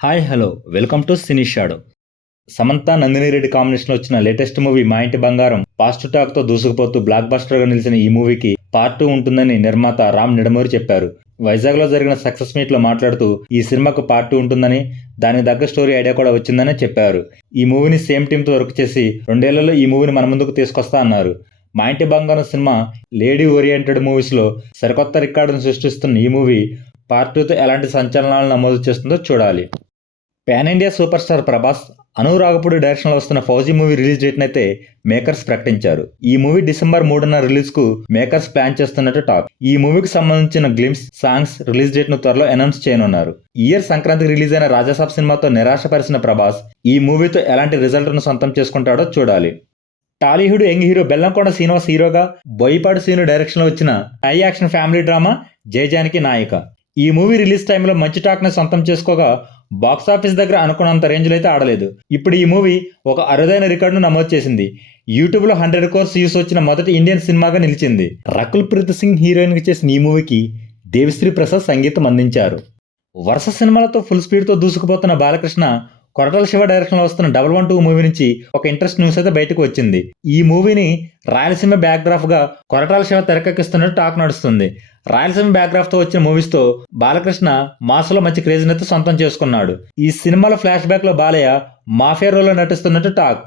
Hi hello welcome to cine shadow. Samantha Nandini Reddy combination లో వచ్చిన latest movie మా ఇంటి బంగారం పాజిటివ్ టాక్ తో దూసుకుపోతూ బ్లాక్ బస్టర్ గా నిలిచిన ఈ మూవీకి పార్ట్ 2 ఉంటుందని నిర్మాత రామ్ నిడమూరి చెప్పారు. వైజాగ్ లో జరిగిన సక్సెస్ మీట్ లో మాట్లాడుతూ ఈ సినిమాకు పార్ట్ 2 ఉంటుందని, దానికి తగ్గ స్టోరీ ఐడియా కూడా వచ్చిందని చెప్పారు. ఈ మూవీని సేమ్ టీమ్ తో వర్క్ చేసి 2 ఏళ్లలో ఈ మూవీని మన ముందుకు తీసుకొస్తా అన్నారు. మా ఇంటి బంగారం సినిమా లేడీ ఓరియంటెడ్ మూవీస్ లో సరికొత్త రికార్డును సృష్టిస్తున్న ఈ మూవీ పార్ట్ 2తో ఎలాంటి సంచలనాలు నమోదు చేస్తుందో చూడాలి. Pan India super star Prabhas, Anup Raghapudi డైరెక్షన్లో వస్తున్న ఫౌజీ మూవీ రిలీజ్ డేట్ అయితే మేకర్స్ ప్రకటించారు. ఈ మూవీ డిసెంబర్ 3న రిలీజ్ కు మేకర్స్ ప్లాన్ చేస్తున్నట్టు టాక్. ఈ మూవీకి సంబంధించిన గ్లిమ్స్, సాంగ్స్ రిలీజ్ డేట్ ను త్వరలో అనౌన్స్ చేయనున్నారు. ఈ ఇయర్ సంక్రాంతికి రిలీజ్ అయిన రాజాసాబ్ సినిమాతో నిరాశపరిచిన ప్రభాస్ ఈ మూవీతో ఎలాంటి రిజల్ట్ ను సొంతం చేసుకుంటాడో చూడాలి. టాలీవుడ్ యంగ్ హీరో బెల్లంకొండ శ్రీనివాస్ హీరోగా, బోయపాటి శ్రీను డైరెక్షన్ లో వచ్చిన హై యాక్షన్ ఫ్యామిలీ డ్రామా జయజానికి నాయిక. ఈ మూవీ రిలీజ్ టైంలో మంచి టాక్ ని సొంతం చేసుకోగా బాక్సాఫీస్ దగ్గర అనుకున్నంత రేంజ్లో అయితే ఆడలేదు. ఇప్పుడు ఈ మూవీ ఒక అరుదైన రికార్డును నమోదు చేసింది. యూట్యూబ్లో 100 crores వ్యూస్ వచ్చిన మొదటి ఇండియన్ సినిమాగా నిలిచింది. రకుల్ ప్రీత్ సింగ్ హీరోయిన్గా చేసిన ఈ మూవీకి దేవిశ్రీ ప్రసాద్ సంగీతం అందించారు. వరుస సినిమాలతో ఫుల్ స్పీడ్తో దూసుకుపోతున్న బాలకృష్ణ కొరటాల శివ డైరెక్షన్లో వస్తున్న 112 మూవీ నుంచి ఒక ఇంట్రెస్ట్ న్యూస్ అయితే బయటకు వచ్చింది. ఈ మూవీని రాయలసీమ బ్యాక్డ్రాప్గా కొరటాల శివ తెరకెక్కిస్తున్నట్టు టాక్ నడుస్తుంది. రాయలసీమ బ్యాక్డ్రాప్తో వచ్చిన మూవీస్తో బాలకృష్ణ మాస్లో మంచి క్రేజ్నైతే సొంతం చేసుకున్నాడు. ఈ సినిమాలో ఫ్లాష్ బ్యాక్లో బాలయ్య మాఫియా రోల్లో నటిస్తున్నట్టు టాక్.